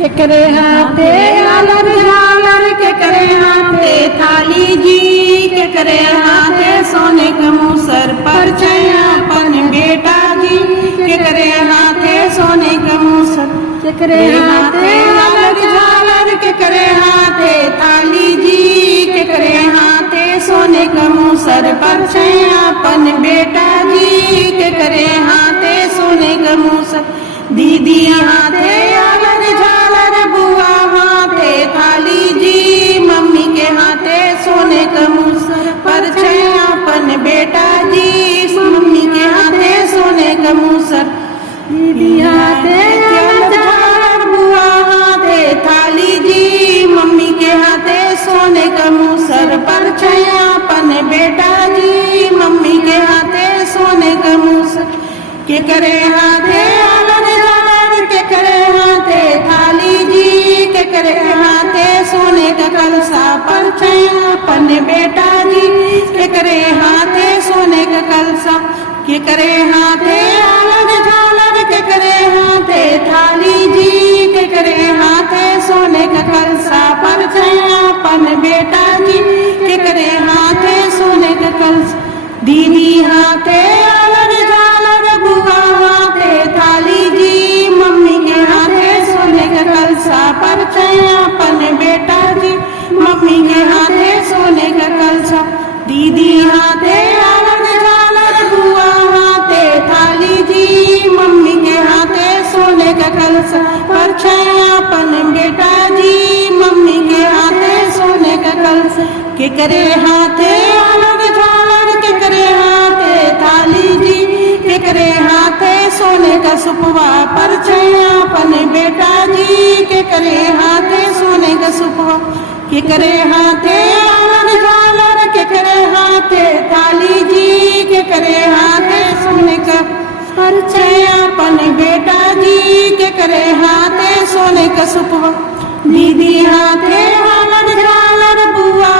केकरे हाथे आलर झालर, केकरे हाथे थाली जी, केकरे हाथे सोने का मूसर पर अपन बेटा जी, केकरे हाथे सोने का मूसर, केकरे हाथे आलर झालर, केकरे हाथे थाली जी, केकरे हाथे सोने का मूसर पर अपन बेटा जी, केकरे हाथे सोने का मूसर। दीदी हाथे आलर झालर, बुआ हाथे थाली जी, मम्मी के हाथे सोने का मूसर पर अपन बेटा जी, मम्मी के हाथे सोने का मूसर। दीदी हाथे आलर झालर, बुआ हाथे थाली जी, मम्मी के हाथे सोने का मूसर पर अपन बेटा जी, मम्मी के हाथे सोने का मूसर। केकरे हाथे आलर झालर, केकरे हाथे थाली जी, केकरे हाथे सोने का कलसा पर अपन बेटा जी, केकरे हाथे सोने का कलसा। केकरे हाथे आलर झालर, केकरे हाथे थाली जी, केकरे हाथे सोने का कलसा पर अपन बेटा जी, केकरे हाथे सोने का कलसा। दीदी हाथे आलर झालर, बुआ हाथे थाली जी, मम्मी के हाथे सोने का कलसा पर अपन बेटा जी, मम्मी के हाथे सोने का कलसा। दीदी हाथे आलर झालर, बुआ हाथे थाली जी, मम्मी के हाथे सोने का कलसा पर अपन बेटा जी, मम्मी के हाथे सोने का कलसा। केकरे हाथे आलर झालर, केकरे हाथे थाली जी, केकरे हाथे सोने का सुपवा पर अपन बेटा जी, केकरे हाथे सोने का सुपवा। केकरे हाथे आलर झालर, केकरे हाथे थाली जी, केकरे हाथे सोने का पर अपन बेटा जी, केकरे हाथे सोने का सुपवा। दीदी हाथे आलर झालर, बुआ